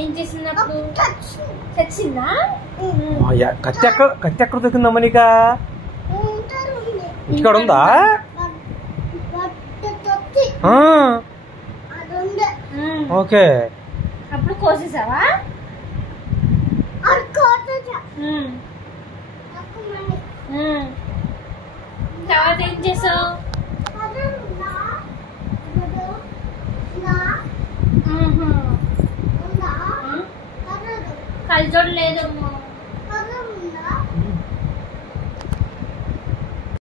ఏం చేసినప్పుడు చచ్చిందా? కత్తి ఎక్కడ దొరికిందమ్మా నీకా? ఇక్కడ ఉందా? ఓకే. అప్పుడు కోసేసావా? తర్వాత ఏం చేసావు? కళ్ళజోడు లేదు.